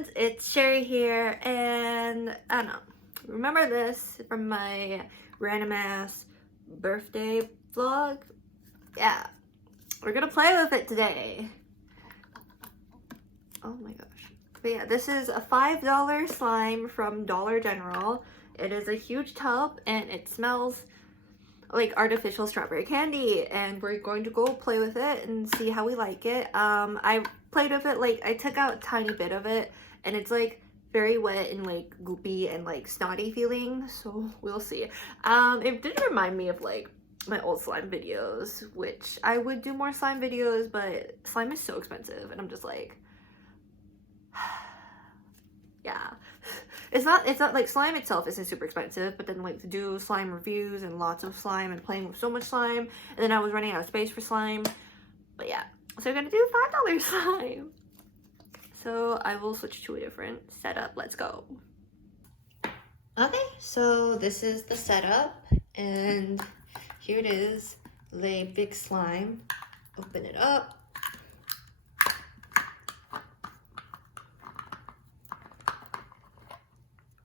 friends, it's Sheri here, and I don't know, remember this from my random ass birthday vlog? Yeah, we're gonna play with it today. Oh my gosh. But yeah, this is a $5 slime from Dollar General. It is a huge tub and it smells like artificial strawberry candy, and we're going to go play with it and see how we like it. I played with it, like I took out a tiny bit of it and it's like very wet and like goopy and like snotty feeling, so we'll see. It did remind me of like my old slime videos, which I would do more slime videos, but slime is so expensive and I'm just like yeah. It's not like slime itself isn't super expensive, but then like to do slime reviews and lots of slime and playing with so much slime, and then I was running out of space for slime. But yeah, so we're gonna do $5 slime. So I will switch to a different setup. Let's go. Okay, so this is the setup, and here it is, the big slime. Open it up.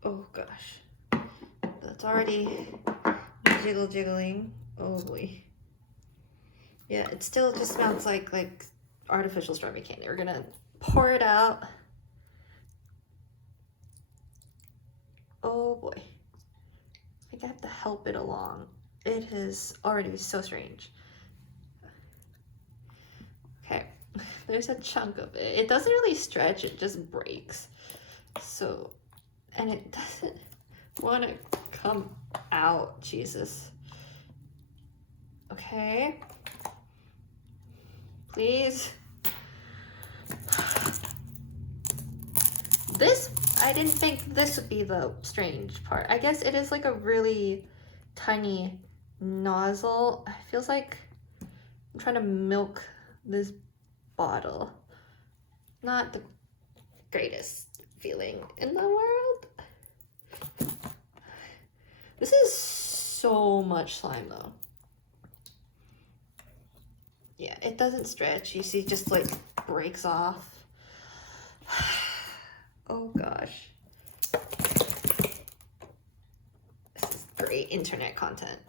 Oh gosh, that's already jiggling. Oh boy. Yeah, it still just smells like artificial strawberry candy. We're gonna pour it out. Oh boy. I think I have to help it along. It is already so strange. Okay, there's a chunk of it. It doesn't really stretch, it just breaks. So, and it doesn't want to come out. Jesus. Okay. Please. This, I didn't think this would be the strange part. I guess it is like a really tiny nozzle. It feels like I'm trying to milk this bottle. Not the greatest feeling in the world. This is so much slime though. Yeah, it doesn't stretch. You see, it just like breaks off. Oh gosh. This is great internet content.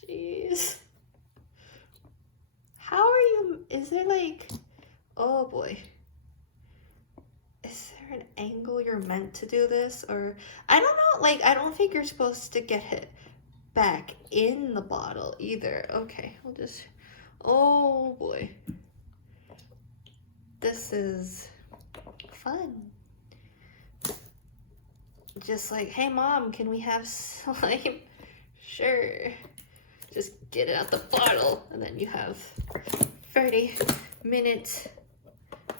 Jeez. How are you? Is there like, oh boy. Is there an angle you're meant to do this? Or, I don't know, like, I don't think you're supposed to get hit back in the bottle either. Okay, we'll just, oh boy. This is fun. Just like, hey mom, can we have slime? Sure. Just get it out the bottle, and then you have 30 minutes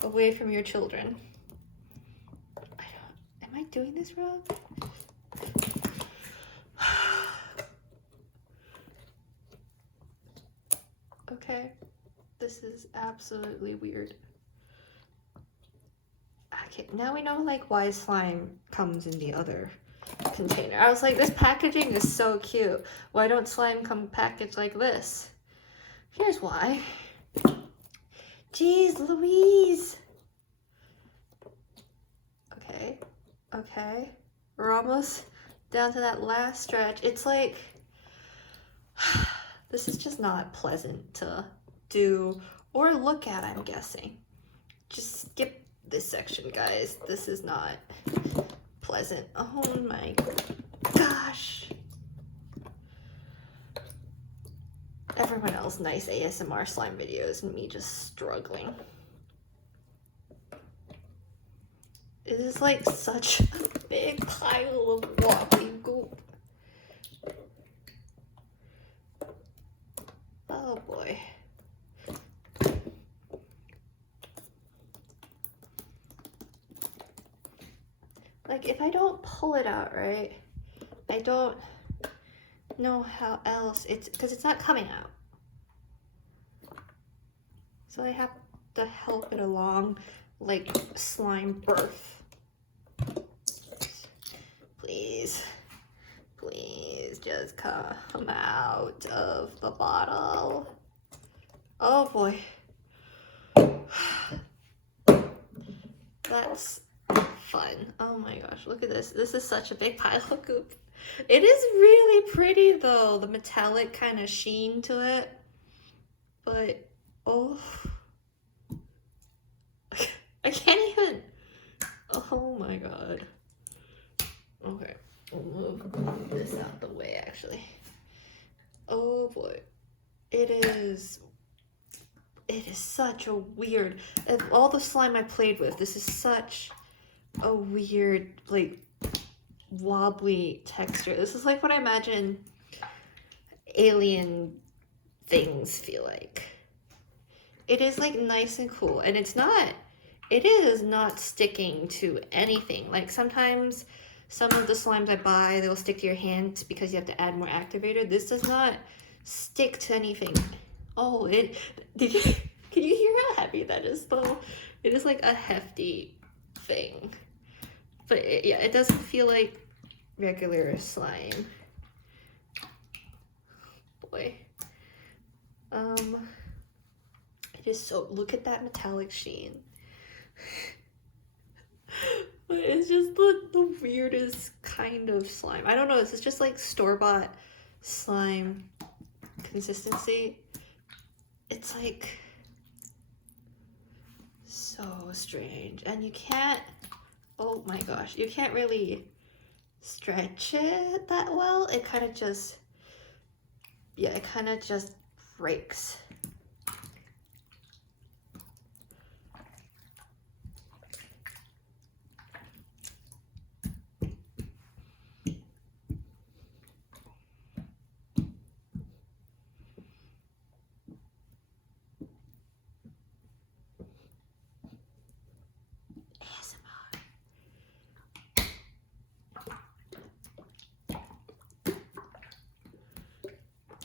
away from your children. Am I doing this wrong? Okay, this is absolutely weird. Okay, now we know like why slime comes in the other container. I was like, this packaging is so cute. Why don't slime come packaged like this? Here's why. Jeez Louise. Okay, we're almost down to that last stretch. It's like, this is just not pleasant to do or look at, I'm guessing. Just skip this section, guys. This is not pleasant. Oh my gosh. Everyone else nice ASMR slime videos and me just struggling. It is like such a big pile of wobbly goop. Oh boy. Like, if I don't pull it out, right, I don't know how else because it's not coming out. So I have to help it along like slime birth. Please, please just come out of the bottle. Oh boy. that's fun. Oh my gosh, look at this. This is such a big pile of goop. It is really pretty though, the metallic kind of sheen to it. But, oh. I can't even. Oh my god. Okay, we'll move this out the way actually. Oh boy. It is such a weird, of all the slime I played with, this is such a weird, like, wobbly texture. This is like what I imagine alien things feel like. It is like nice and cool, and it is not sticking to anything. Like sometimes some of the slimes I buy, they'll stick to your hand because you have to add more activator. This does not stick to anything. Oh, can you hear how heavy that is though? It is like a hefty thing. But it doesn't feel like regular slime. Boy. It is so, look at that metallic sheen. But it's just the weirdest kind of slime. I don't know, it's just like store-bought slime consistency. It's like so strange, and you can't, oh my gosh, you can't really stretch it that well. It kind of just, yeah, it kind of just breaks.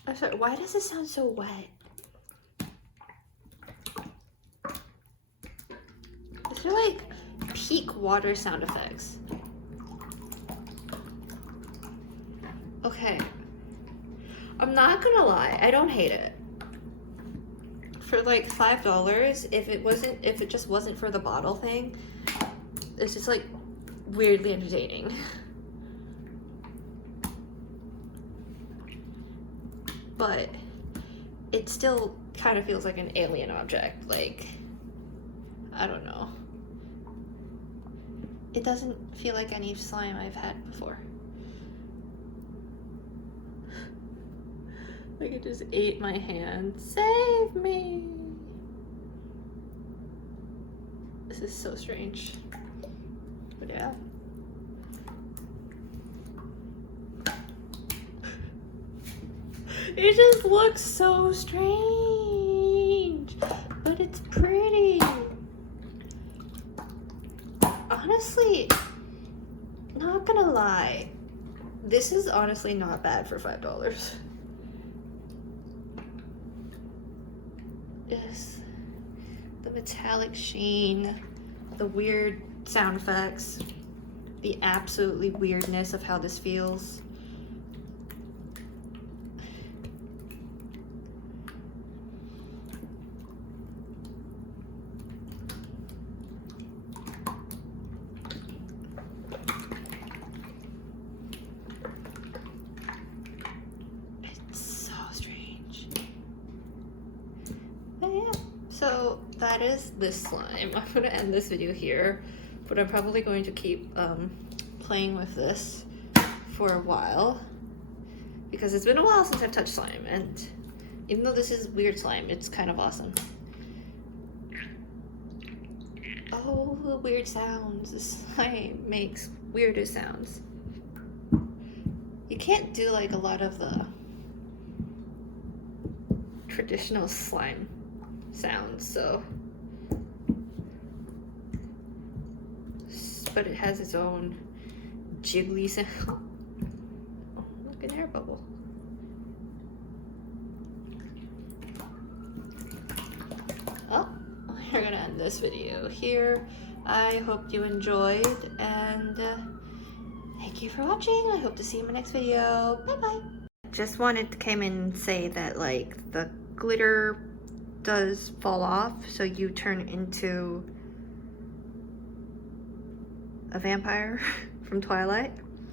I'm sorry, why does it sound so wet? These are like peak water sound effects. Okay. I'm not gonna lie, I don't hate it. For like $5, if it just wasn't for the bottle thing, it's just like weirdly entertaining. But it still kind of feels like an alien object. Like, I don't know. It doesn't feel like any slime I've had before. Like it just ate my hand. Save me! This is so strange. But yeah. It just looks so strange, but it's pretty. Honestly, not gonna lie, this is honestly not bad for $5. Yes, the metallic sheen, the weird sound effects, the absolutely weirdness of how this feels. So that is this slime. I'm gonna end this video here, but I'm probably going to keep playing with this for a while because it's been a while since I've touched slime, and even though this is weird slime, it's kind of awesome. Oh, the weird sounds. This slime makes weirder sounds. You can't do like a lot of the traditional slime sounds, so, but it has its own jiggly sound. Oh, look, an air bubble. Oh, we're gonna end this video here. I hope you enjoyed, and thank you for watching. I hope to see you in my next video. Bye bye. Just wanted to come in and say that like the glitter does fall off, so you turn into a vampire from Twilight.